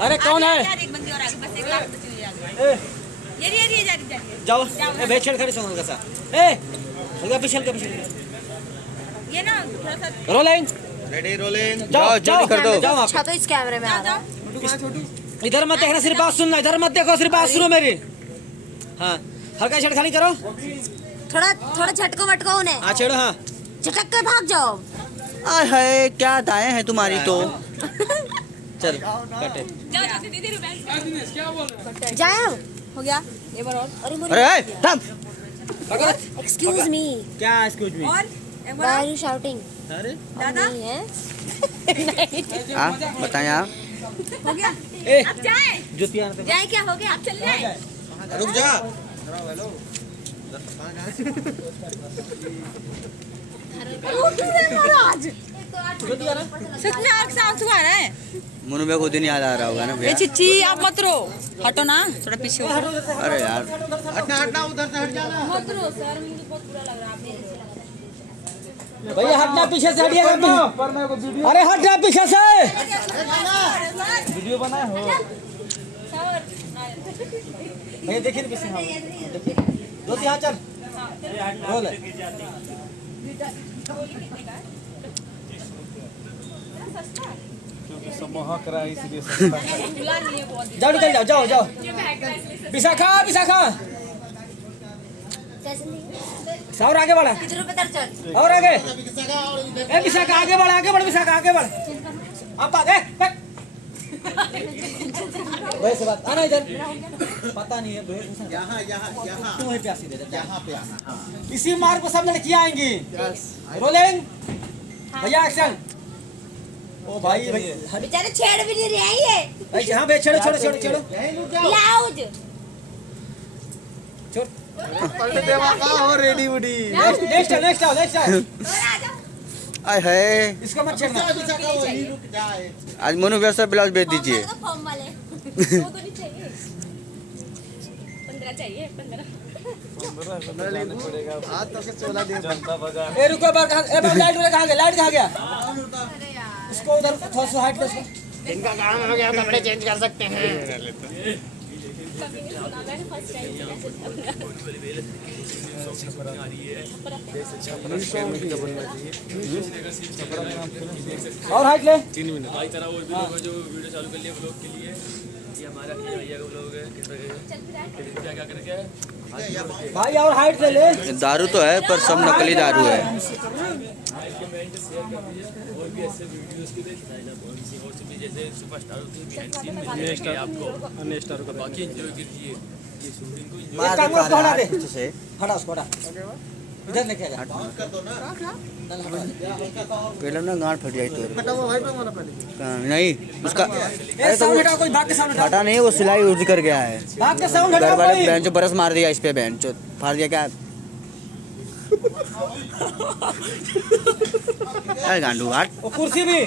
अरे कौन है? एक बंदी और आ गई, बस एक लाख बची हुई आ गई। ये जा रही। जाओ ए भेज छेड़ खड़ी सोनल का सा ए लगा पिछल के ये ना थोड़ा सा रोलिंग रेडी रोलिंग। जाओ जाओ कर दो। जाओ अच्छा तो इस कैमरे में आ रहा है। इधर मत देखना, सिर्फ बात सुनना। इधर मत देखो, सिर्फ बात सुनो मेरी। हाँ हल्का छेड़खानी करो, थोड़ा झटको वटको उन्हें। हाँ छेड़ो। हाँ झटक कर भाग जाओ। आय हाय क्या दाएं हैं तुम्हारी तो। चल कटे जाओ दीदी जाओ हो गया। ये बार और अरे थम। एक्सक्यूज मी, क्या एक्सक्यूज मी? और एक व्हाई बार आर यू शाउटिंग? अरे दादा नहीं है। हाँ बताएं आप। हो गया। ए अब जाए जुतियां जाए क्या हो गया, अब चल जाए। रुक जा। महाराज सच में आँख से आंसू आ रहा है। मनु भाई को दिन याद आ रहा होगा ना ए भैया। चिच्ची आप मत रो, हटो ना थोड़ा पीछे हो। अरे यार हटना उधर से हट जाना। मत रो सर, मुझे बहुत बुरा लग रहा है। भैया हटना, पीछे से हटिएगा। अरे हटना पीछे से। वीडियो बनाए हो भैया, देखिए पीछे। हाँ देखिए ज्योति, हाँ चल बोल। जाओ निकल जाओ, जाओ जाओ। विशाखा विशाखा और आगे बढ़ा, कितने रुपए तर चल। और आगे। ए विशाखा आगे बढ़, आगे बढ़ विशाखा, आगे बढ़। आप आगे वैसे बात आना इधर। पता नहीं है यहाँ तू वहीं पे आसी दे, यहाँ पे आना। इसी मार्ग पर सब लड़कियां आएंगी। रोलिंग भैया एक्शन। ओ भाई बेचारे छेड़ भी नहीं रहे हैं ये। हाँ भाई छेड़ो छेड़ो छेड़ो छेड़ो लाउड। छोड़। रेडी उडी। नेक्स्ट नेक्स्ट आओ, नेक्स्ट आओ। आय हाय इसको मत छेड़ना। आज मनु भैया से ब्लाउज भेज दीजिए। फॉर्म वाले। दो तो नहीं चाहिए, 15 चाहिए, 15। ए रुको, बाहर कहाँ? ए बाहर लाइट वाला कहाँ गया? लाइट कहाँ गया? इसको उधर थोड़ा सा हाइट कर इसको। इनका काम हो गया, कपड़े चेंज कर सकते हैं। और हाइट ले। 3 मिनट भाई तरह वो वीडियो का जो वीडियो चालू कर लिया ब्लॉग के लिए। ये हमारा भैया का ब्लॉग है, कैसा क्या क्या करके है भाई और हाइट ले ले। दारू तो है पर सब नकली दारू है। कमेंट शेयर कर दीजिए और भी ऐसे वीडियोस के लिए और भी जैसे सुपरस्टार होती है बिहाइंड सीन मिलेंगे आपको अन्य स्टार को। बाकी एंजॉय कीजिए ये शूटिंग को, एंजॉय एक काम उसको हटा दे, से हटा उसको हटा। इधर लेके आ जा। पहले ना गांड फट जाए तो नहीं उसका। ए साउंड हटाओ, कोई भाग के साउंड हटाओ। फटा नहीं, वो सिलाई उड़ कर गया है। भाग के साउंड घर हटाओ वाले कोई। बेंच बरस मार दिया इस पे, बेंच फाड़ दिया क्या। अरे गांडू हट। वो कुर्सी भी